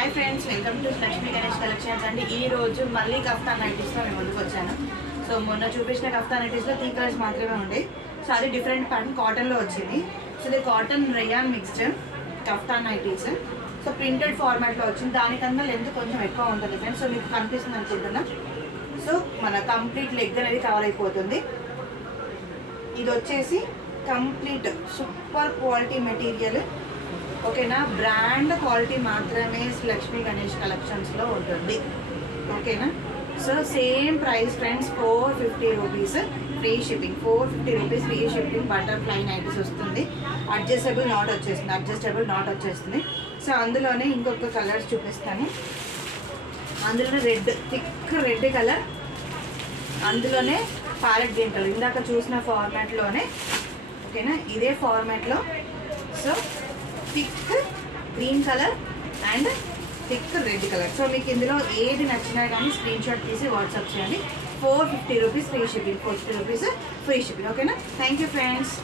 Hi friends, welcome to Lakshmi Ganesh collections అండి. ఈ రోజు మళ్ళీ కఫ్తాన్ నైటీస్లో మేము ముందుకు వచ్చాను. సో మొన్న చూపించిన కఫ్తాన్ నైటీస్లో 3 కలర్స్ మాత్రమే ఉండే. సో అది డిఫరెంట్ ప్యాటర్న్ కాటన్లో వచ్చింది. సో ఇది cotton rayon mixed kaftan nighties. So printed ఫార్మాట్లో వచ్చింది. దానికన్నా లెంత్ కొంచెం ఎక్కువ ఉంటుంది ఫ్రెండ్స్. సో మీకు కనిపిస్తుంది అనుకుంటున్నా. సో మన కంప్లీట్ లెగ్ అనేది కవర్ అయిపోతుంది. ఇది వచ్చేసి కంప్లీట్ సూపర్ క్వాలిటీ మెటీరియల్, ఓకేనా. బ్రాండ్ క్వాలిటీ మాత్రమే లక్ష్మీ గణేష్ కలెక్షన్స్లో ఉంటుంది, ఓకేనా. So same price friends, 450 rupees free shipping. 450 rupees free shipping. Butterfly nighties వస్తుంది. అడ్జస్టబుల్ నాట్ వచ్చేస్తుంది. సో అందులోనే ఇంకొక కలర్స్ చూపిస్తాను. అందులోనే రెడ్, థిక్ రెడ్ కలర్, అందులోనే ప్యారెట్ గ్రీన్ కలర్, ఇందాక చూసిన ఫార్మాట్లోనే, ఓకేనా. ఇదే ఫార్మాట్లో so thick green colour and thick red colour. So మీకు ఇందులో ఏది నచ్చినా కానీ స్క్రీన్ షాట్ తీసి వాట్సాప్ చేయండి. 450 rupees free shipping. 450 rupees free shipping, ఓకేనా. Thank you friends.